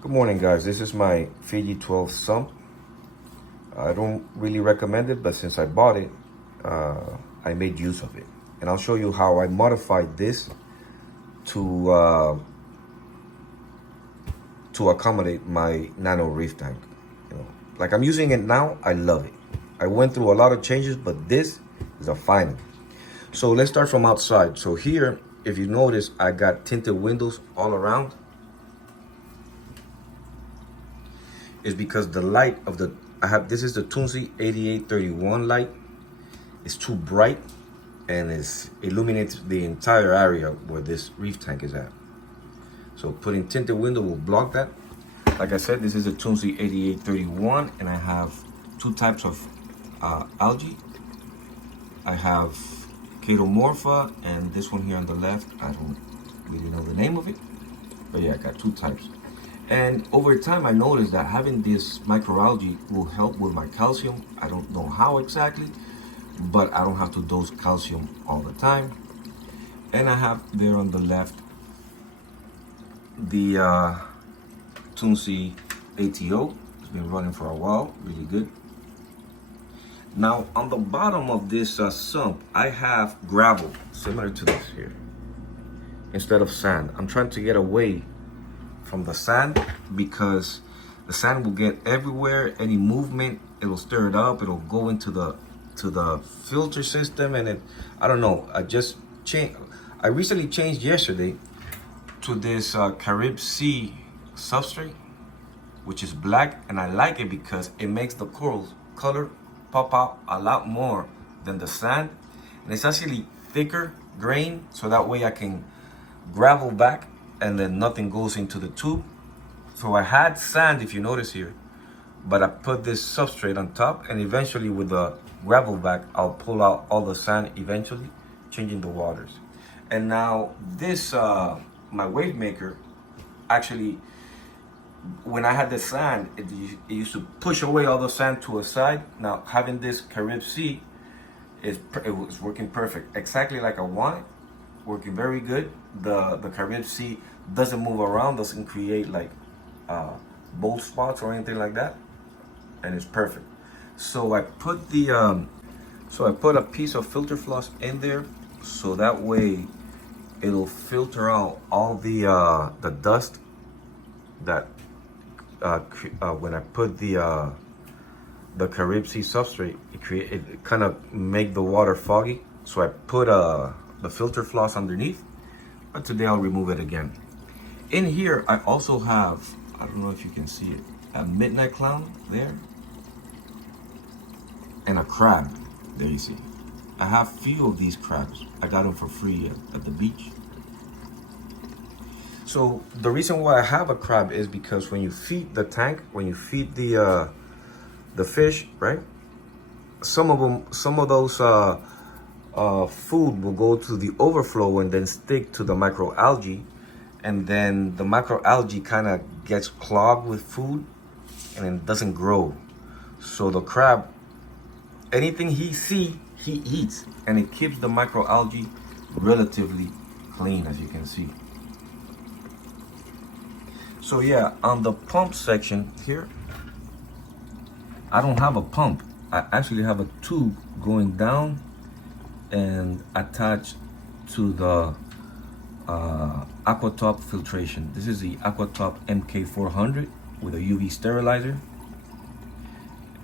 Good morning, guys. This is my Fiji 12 sump. I don't really recommend it, but since I bought it, I made use of it. And I'll show you how I modified this to accommodate my nano reef tank. Like I'm using it now, I love it. I went through a lot of changes, but this is a final. So let's start from outside. So here, if you notice, I got tinted windows all around. Is because the light of the this is the Tunzi 8831 light. It's too bright and it illuminates the entire area where this reef tank is at. So putting tinted window will block that. Like I said, this is a Tunzi 8831 and I have two types of algae. I have Chaetomorpha and this one here on the left. I don't really know the name of it, but yeah, I got two types. And over time, I noticed that having this microalgae will help with my calcium. I don't know how exactly, but I don't have to dose calcium all the time. And I have there on the left the Tunzi ATO. It's been running for a while, really good. Now, on the bottom of this sump, I have gravel, similar to this here, instead of sand. I'm trying to get away from the sand because the sand will get everywhere. Any movement, it'll stir it up. It'll go into the filter system, and I don't know. I recently changed yesterday to this Carib Sea substrate, which is black, and I like it because it makes the corals color pop out a lot more than the sand, and it's actually thicker grain, so that way I can gravel back and then nothing goes into the tube. So I had sand, if you notice here, but I put this substrate on top, and eventually with the gravel back, I'll pull out all the sand eventually, changing the waters. And now this, my wave maker, actually, when I had the sand, it used to push away all the sand to a side. Now having this Carib Sea, it was working perfect, exactly like I wanted. Working very good. The Carib Sea doesn't move around, doesn't create like bold spots or anything like that, and it's perfect. So I put a piece of filter floss in there, so that way it'll filter out all the dust that when I put the Carib Sea substrate, it kind of make the water foggy. So I put the filter floss underneath, but today I'll remove it again. In here, I also have, I don't know if you can see it, a midnight clown there, and a crab. There you see. I have few of these crabs. I got them for free at the beach. So the reason why I have a crab is because when you feed the tank, when you feed the fish, right? Some of those food will go to the overflow and then stick to the microalgae, and then the microalgae kind of gets clogged with food and it doesn't grow. So the crab, anything he sees, he eats, and it keeps the microalgae relatively clean, as you can see. So yeah, on the pump section here, I don't have a pump. I actually have a tube going down and attached to the Aquatop filtration. This is the Aquatop MK400 with a UV sterilizer.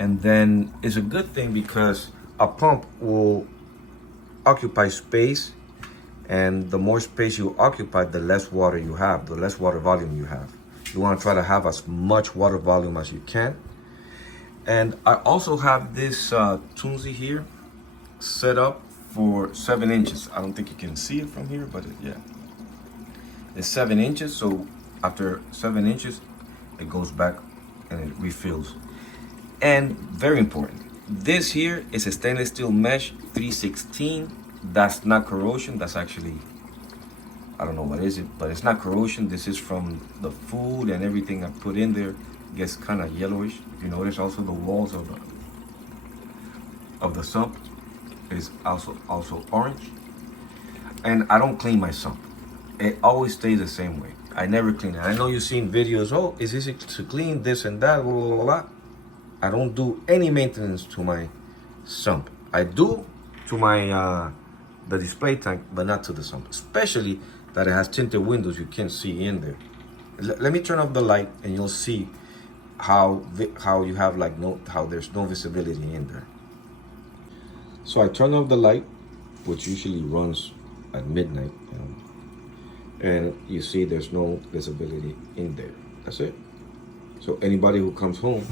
And then it's a good thing because a pump will occupy space, and the more space you occupy, the less water you have, the less water volume you have. You want to try to have as much water volume as you can. And I also have this Tunzi here set up for 7 inches. I don't think you can see it from here, but yeah, it's 7 inches. So after 7 inches, it goes back and it refills. And very important, this here is a stainless steel mesh 316. That's not corrosion. That's actually, I don't know what is it, but it's not corrosion. This is from the food and everything I put in there. It gets kind of yellowish. If you notice, also the walls of the sump is also orange. And I don't clean my sump. It always stays the same way. I never clean it. I know you've seen videos, oh, it's easy to clean this and that, blah, blah, blah, blah. I don't do any maintenance to my sump. I do to my the display tank, but not to the sump. Especially that it has tinted windows, you can't see in there. Let me turn off the light and you'll see how you have like how there's no visibility in there. So I turn off the light, which usually runs at midnight, and you see there's no visibility in there. That's it. So anybody who comes home,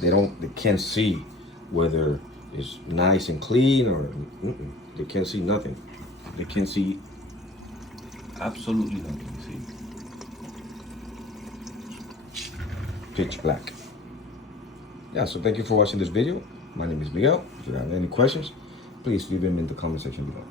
they can't see whether it's nice and clean or they can't see nothing. They can't see absolutely nothing. See, pitch black. Yeah. So thank you for watching this video. My name is Miguel. If you have any questions, please leave them in the comment section below.